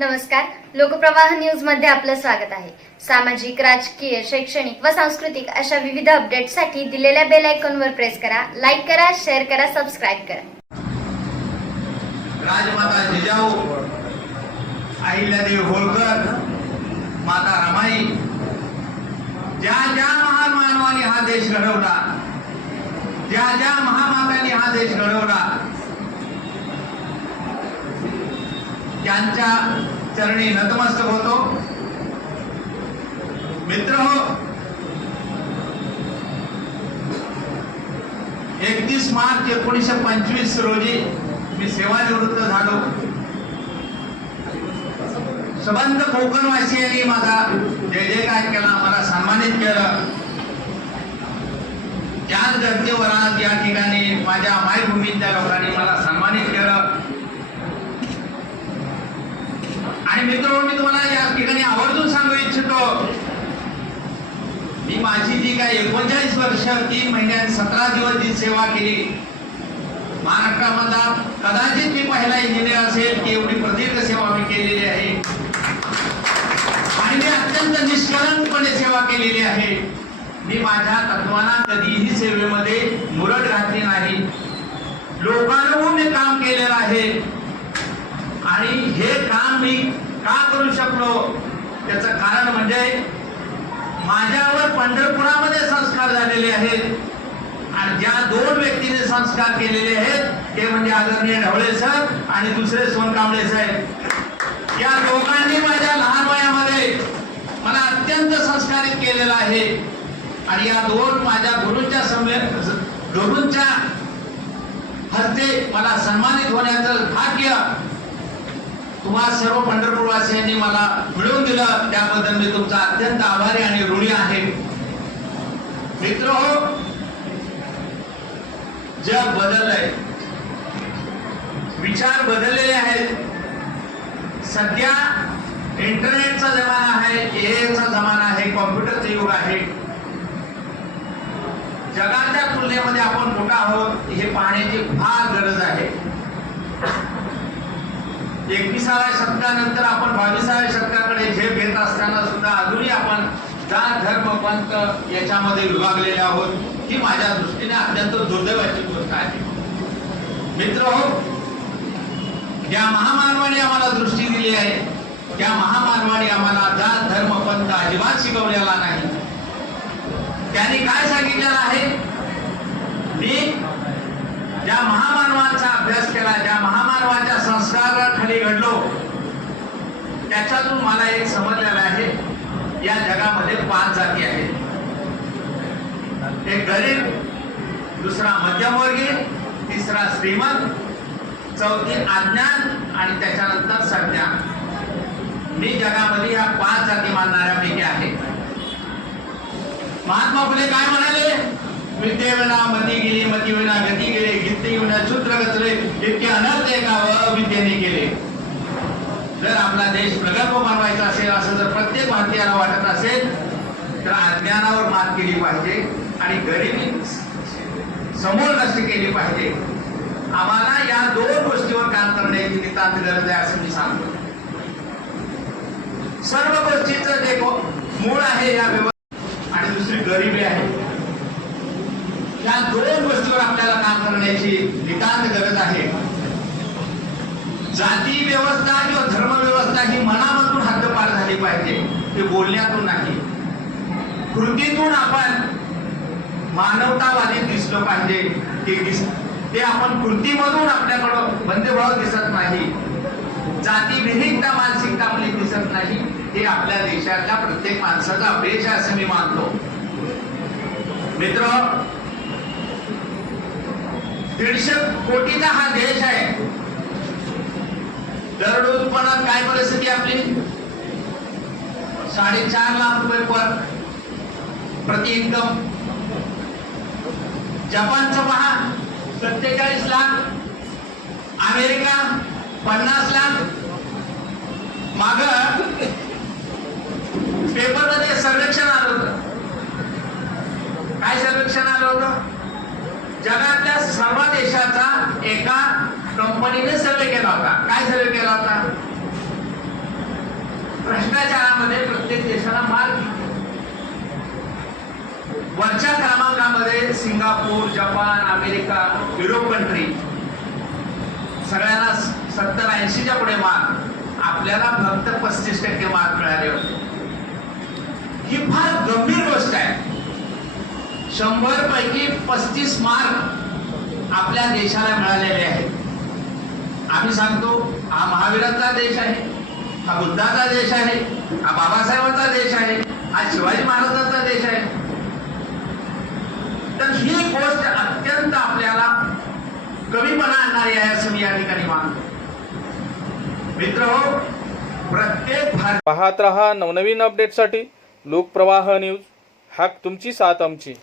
नमस्कार. लोकप्रवाह न्यूजमध्ये आपलं स्वागत आहे. सामाजिक राजकीय शैक्षणिक व सांस्कृतिक अशा विविध अपडेटसाठी दिलेल्या बेल आयकॉनवर प्रेस करा लाईक करा शेअर करा सबस्क्राईब करा. राजमाता जिजाऊ अहिल्यादेवी होळकर माता रमाई ज्या ज्या महान मानवाने हा देश घडवला ज्या ज्या महामातांनी हा देश घडवला त्यांच्या चरणी नतमस्तक होतो. मित्र हो एकतीस मार्च एकोणीसशे पंचवीस रोजी मी सेवानिवृत्त झालो. सबंध कोकणवासियांनी माझा जय जयकार केला मला सन्मानित केलं. त्याच धर्तीवर आज या ठिकाणी माझ्या मायभूमीतल्या लोकांनी मला सन्मानित केलं आणि मित्र मी तुम्हाला या ठिकाणी आवर्जून सांगू इच्छितो. मी माझी जी काय एकोणचाळीस वर्ष तीन महिन्यात सतरा दिवस जी सेवा केली महाराष्ट्रामधला कदाचित मी पहिला इंजिनियर असेल की एवढी प्रदीर्घ सेवा मी केलेली आहे. आणि मी अत्यंत निष्कलंकपणे सेवा केलेली आहे. मी माझ्या तत्वाना कधीही सेवेमध्ये मुरड घातली नाही. लोकांना काम केलेलं आहे. आणि हे काम मी का करू शकलो? त्याचं कारण म्हणजे माझ्यावर पंढरपुरामध्ये संस्कार झालेले आहेत. आणि ज्या दोन व्यक्तीने संस्कार केलेले आहेत ते म्हणजे आदरणीय ढवळे सर आणि दुसरे सोनकांबळे साहेब. या दोघांनी माझ्या लहान वयामध्ये मला अत्यंत संस्कारित केलेला आहे. आणि या दोन माझ्या गुरूंच्या समे गुरूंच्या हस्ते मला सन्मानित होण्याचं भाग्य तुम्हा सर्व पंढरपूरवासियांनी मला मिळवून दिलं. त्याबद्दल मी तुमचा अत्यंत आभारी आणि ऋणी आहे. मित्र हो जग बदललंय. विचार बदललेले आहेत. सध्या इंटरनेटचा जमाना आहे एचा जमाना आहे कॉम्प्युटरचं युग आहे. जगाच्या तुलनेमध्ये आपण मोठा आहोत. हे पाहण्याची फार गरज आहे. एकविसाव्या शतकानंतर आपण बावीसाव्या शतकाकडे झेप घेत असताना सुद्धा अजूनही आपण जात धर्म पंथ याच्यामध्ये विभागलेले आहोत. ही माझ्या दृष्टीने अत्यंत दुर्दैवाची गोष्ट आहे. मित्र हो ज्या महामानवाने आम्हाला दृष्टी दिली आहे त्या महामानवाने आम्हाला जात धर्म पंथ अजिबात शिकवलेला नाही. त्यांनी काय सांगितलेलं आहे? मी ज्या महामानवाचा अभ्यास केला ज्या महामानवाच्या संस्काराखाली घडलो. त्याच्यातून मला एक समजलेलं आहे या जगामध्ये पाच जाती आहेत. एक गरीब दुसरा मध्यमवर्गीय तिसरा श्रीमंत चौथी अज्ञान आणि त्याच्यानंतर संज्ञान. मी जगामध्ये या पाच जाती मानणाऱ्यापैकी आहे. महात्मा फुले काय म्हणाले? विद्येविना मती गेली मती विना गती. गचले इतके अनर्थ एका अविद्येने केले जर आपला देश प्रगल्भ बनवायचा असेल असं जर प्रत्येक भारतीयाला वाटत असेल तर अज्ञानावर मात केली पाहिजे आणि गरिबी समोर नष्ट केली पाहिजे. आम्हाला या दोन गोष्टीवर काम करण्याची नितांत गरज आहे असं मी सांगतो. सर्व गोष्टीचं जे मूळ आहे या व्यवस्था आणि दुसरी गरिबी आहे. या दोन गोष्टीवर आपल्याला काम करण्याची नितांत गरज आहे. जाती व्यवस्था किंवा धर्म व्यवस्था ही मनामधून हद्दपार झाली पाहिजे ते बोलण्यातून नाही. कृतीतून आपण मानवतावादी दिसलं पाहिजे ते दिस ते आपण कृतीमधून आपल्याकडं बंदभाव दिसत नाही. जाती विहीनता मानसिकता आपली दिसत नाही हे आपल्या देशातल्या प्रत्येक माणसाचा अपयश आहे असं मी मानतो. मित्र दीडशे कोटीचा हा देश आहे. दरड उत्पन्नात काय परिस्थिती आपली? साडेचार लाख रुपये पर प्रति इन्कम जपानचं पहा सत्तेचाळीस लाख. अमेरिका पन्नास लाख. माग पेपरमध्ये सर्वेक्षण आलं होतं. काय सर्वेक्षण आलं होतं? जगातल्या सर्व देशाचा एका कंपनीने सर्वे केला होता. काय सर्वे केला होता? भ्रष्टाचारामध्ये प्रत्येक देशाला मार वरच्या क्रमांकामध्ये Singapore Japan America Europe country सगळ्यांना सत्तर ऐंशीच्या पुढे मार्क आपल्याला फक्त पस्तीस टक्के मार्क मिळाले होते. ही फार गंभीर गोष्ट आहे. शंभर पैकी पस्तीस मार्क आपल्या देशाला मिळालेले आहेत. आम्ही सांगतो हा महावीरांचा देश आहे हा बुद्धाचा देश आहे हा बाबासाहेबांचा देश आहे हा शिवाजी महाराजांचा देश आहे. तर ही गोष्ट अत्यंत आपल्याला कमीपणा आणणारी आहे असं मी या ठिकाणी मानतो. मित्र हो प्रत्येक पाहत रहा नवनवीन अपडेटसाठी लोकप्रवाह न्यूज हाक तुमची साथ आमची.